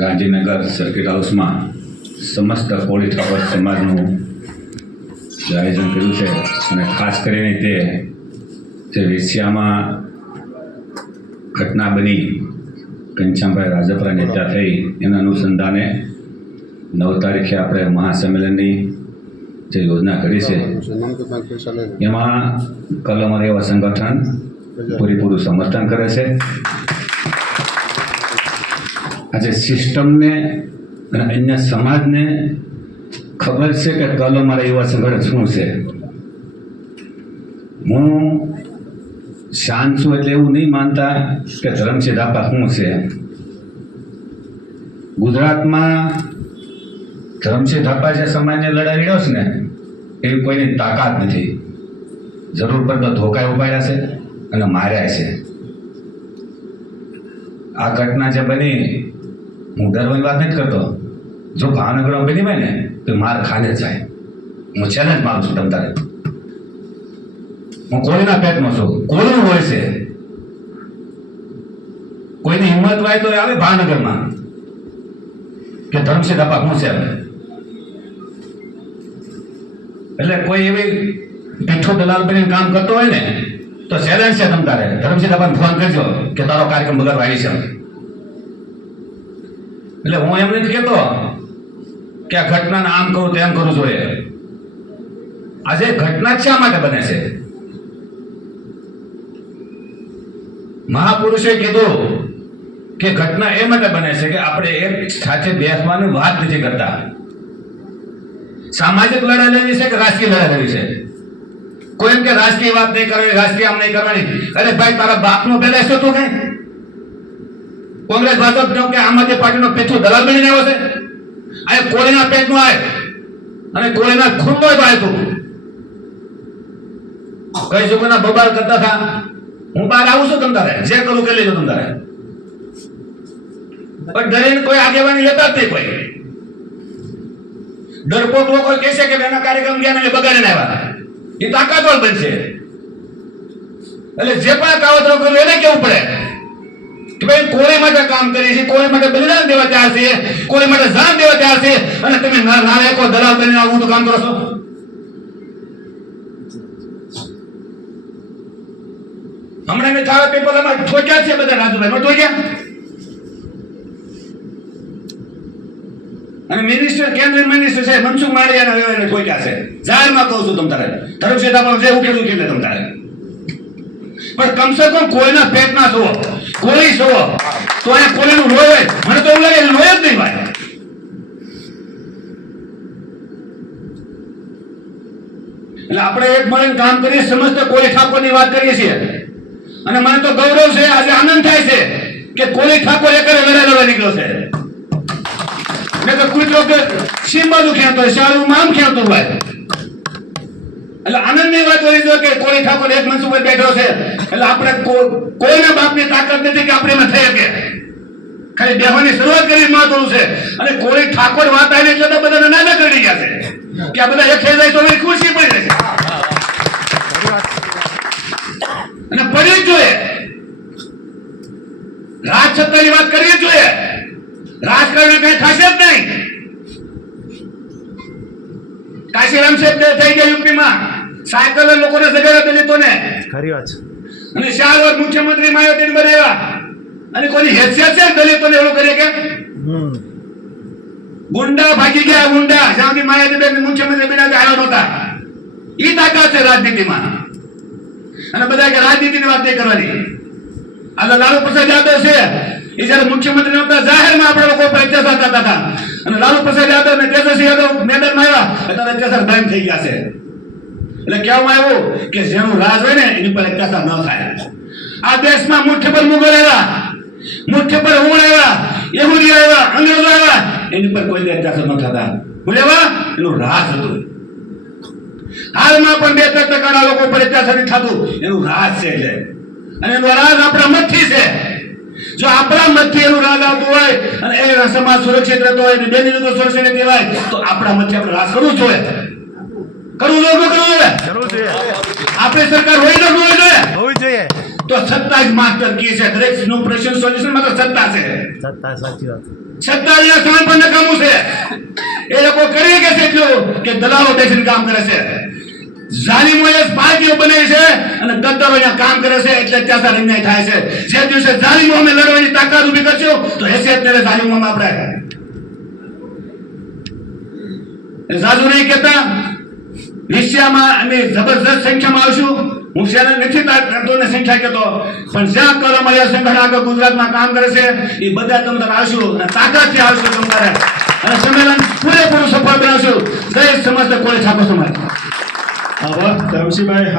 Gandhinagar circuit હાઉસમાં સમસ્ત કોળી ઠાકોર સમાજનું જે આયોજન કર્યું છે અને ખાસ કરીને તે જે વેશ્યામાં ઘટના બની ઘનશ્યામભાઈ રાજપરાની હત્યા થઈ એના અનુસંધાને 9 તારીખે આપણે મહાસંમેલનની જે યોજના કરી છે એમાં કલમ એવા સંગઠન પૂરેપૂરું સમર્થન કરે છે. આજે સિસ્ટમને અને અન્ય સમાજને ખબર છે કે કલમ એવા સંગઠન શું છે. હું શાંત છું એટલે એવું નહીં માનતા કે ધરમસિંહ ધાપા શું છે. ગુજરાતમાં ધરમસિંહ ધાપા જે સમાજને લડાઈ રહ્યો છે ને એવી કોઈની તાકાત નથી. જરૂર પર તો ધોકાએ ઉપાડ્યા છે અને માર્યા છે. આ ઘટના જે બની, હું ડરવાની વાત નથી કરતો. જો ભાવનગરમાં બની હોય ને તો માર ખાને જાય. હું ચેલેન્જ મારું છું તમ તારે. હું કોઈના પેટમાં છું, કોઈનું હોય છે. કોઈની હિંમત હોય તો આવે ભાવનગરમાં કે ધરમસિંહ ધાપા શું છે. એટલે કોઈ એવી પીઠો દલાલ બનીને કામ કરતો હોય ને તો ચેલેન્જ છે તમ તારે ધરમસિંહ ધાપાને ફોન કરજો કે તારો કાર્યક્રમ બગાડવા આવી છે. એટલે હું એમ નથી કહેતો કે આ ઘટનાને આમ કરું તેમ કરવું જોઈએ. આજે ઘટના શા માટે બને છે? મહાપુરુષે કીધું કે ઘટના એ માટે બને છે કે આપણે એક સાથે બેસવાની વાત નથી કરતા. સામાજિક લડાઈ લેવી છે કે રાજકીય લડાઈ લેવી છે? કોઈ એમ કે રાજકીય વાત નહીં કરવાની, રાજકીય આમ નહીં કરવાની. અરે ભાઈ, તારા બાપનો પેલા શું તું કે કોંગ્રેસ ભાજપ કે આમ આદમી પાર્ટીનો પેછો દલાલ બનીને આવ્યો છે? આ કોળીના પેટનો આય અને કોળીના ખૂનનો આય. તું કઈ જુગના બબાલ કરતા હતા. હું બહાર આવું છું તમ તારે જે કરું કે લેજો તમ તારે. પણ ડરીને કોઈ આગેવાની લેતા જ નહીં. કોઈ ડરપોક લોકો કહેશે કે એના કાર્યક્રમ ગયા ને બગાડીને આવ્યા. એ તાકાતવર બનશે. એટલે જે પણ કાવતરો કર્યું એને કેવું પડે કે ભાઈ કોળી માટે કામ કરીએ છીએ, કોળી માટે બલિદાન દેવા તૈયાર છીએ, કોળી માટે જાન દેવા તૈયાર છીએ, અને તમે નાયકો દલાલ બનીને આવું તો કામ કરો છો. હમણાં મેં તારા પેપરમાં ઠોક્યા છે બધા રાજુભાઈ ઠોક્યા. અને મિનિસ્ટર, કેન્દ્રીય મિનિસ્ટર છે મનસુખ માંડવિયાના વ્યવહારને ઠોક્યા છે. જાહેરમાં કહું છું તમ તારે ધરમસિંહ ધાપાનું જે ઉકેલું કે તમ તારે. પણ કમસે કમ કોઈના પેટના છો, કોળી છો તો અહીંયા કોળીનું લોહી હોય. મને તો એવું લાગે લોહી જ નહીં ભાઈ. એટલે આપણે એક મળીને કામ કરીએ, સમસ્ત કોળી ઠાકોરની વાત કરીએ છીએ. અને મને તો ગૌરવ છે, આજે આનંદ થાય છે કે કોળી ઠાકોર એક લડવા નીકળ્યો છે. મેં તો કોઈ લોકો સીમ બાજુ ખેંચતો હોય, શાળું આમ ખેંચતું હોય. એટલે આનંદની વાત હોય છે કે કોળી ઠાકોર એક મંચ ઉપર બેઠો છે. એટલે આપણે કોઈના બાપની તાકાત નથી કે આપણે એમાં થઈ શકે. ખાલી બેહવાની શરૂઆત કરી મહત્વનું છે. અને કોળી ઠાકોર વાત આવી એટલે તો બધાને નાના કરી ગયા છે કે આ બધા એક થઈ જાય તો એની ખુશી પડી જશે. અને પડી જ જોઈએ. રાજસત્તાની વાત કરવી જ જોઈએ. રાજકારણ કઈ થશે જ નહીં. કાશીરામ સાહેબ થઈ ગયા યુપીમાં, સાયકલ લોકોને સગાડ્યા દલિતોને. ખરી વાત. અને 4 વાર મુખ્યમંત્રી માયાવતીને બનાવ્યા. અને કોની હેસિયત છે દલિતોને એવું કરે કે ગુંડા ભાગી ગયા. ગુંડા જ્યાંથી માયાવતી મુખ્યમંત્રી બનાવ્યા આવ્યા નહોતા. ઈ તાકાત છે રાજનીતિમાં. અને બધા કે રાજનીતિની વાત નહીં કરવાની. આ લાલુ પ્રસાદ યાદવ છે, એ જયારે મુખ્યમંત્રી નહોતા જાહેરમાં આપણે લોકો પર અત્યાચાર કરતા હતા. અને લાલુ પ્રસાદ યાદવ અને તેજસ્વી યાદવ મેદાનમાં આવ્યા અત્યારે અત્યાચાર બંધ થઈ ગયા છે. એટલે કહેવામાં આવ્યું કે જેનું રાજ હોય ને એની પર અત્યાચાર ન થાય. આ દેશમાં મુઠ્ઠી પર મુગલ આવ્યા, મુઠ્ઠી પર હુણ આવ્યા, યહૂદી આવ્યા, અંગ્રેજો આવ્યા, એની પર કોઈ અત્યાચાર ન થતા. બોલ્યા એનું રાજ હતું. હાલમાં પણ 2-3% લોકો પર અત્યાચાર નહીં થતું. એનું રાજ છે. એટલે અને એનું રાજ આપણા મતથી છે. જો આપણા મતથી એનું રાજ આવતું હોય અને એ સમાજ સુરક્ષિત રહેતો હોય, બેની રીતે સુરક્ષિત રહેતી હોય તો આપણા મતથી આપણે રાજ કરવું જોઈએ. કરવું જોઈએ. આપણી સરકાર હોવી જોઈએ. તો સત્તા જ માસ્ટર કી છે. દરેકનું પ્રશ્ન સોલ્યુશન માત્ર સત્તા છે. સત્તા સાચી વાત. સત્તા વિના સ્થાન પણ નકામું છે. એ લોકો કરી કે છે એટલું કે દલાલો બેસીને કામ કરે છે. જાલિમોએ પાર્ટીઓ બનાવી છે અને ગદ્દારો અહીંયા કામ કરે છે એટલે અત્યાચાર અન્યાય થાય છે. જે દિવસે જાલિમો અમે લડવાની તાકાત ઊભી કરશું તો હેસિયત ને જાલિમોમાં આપણે જાજુ નહીં કહેતા. વિશ્વમાં અમે જબરજસ્ત સંખ્યામાં આવશું. હું શહેર નથી તારતોને સંખ્યા કહેતો, પણ જ્યાં કલમળિયા સંગઠન આગળ ગુજરાતમાં કામ કરે છે એ બધા તમારે આવશું અને તાકાતથી આવશું તમારે અને સંમેલન પૂરેપૂરું સફળ બનાવશું. દરેક સમસ્ત કોળી છાપો સમાજ. આભાર ધરમસિંહભાઈ.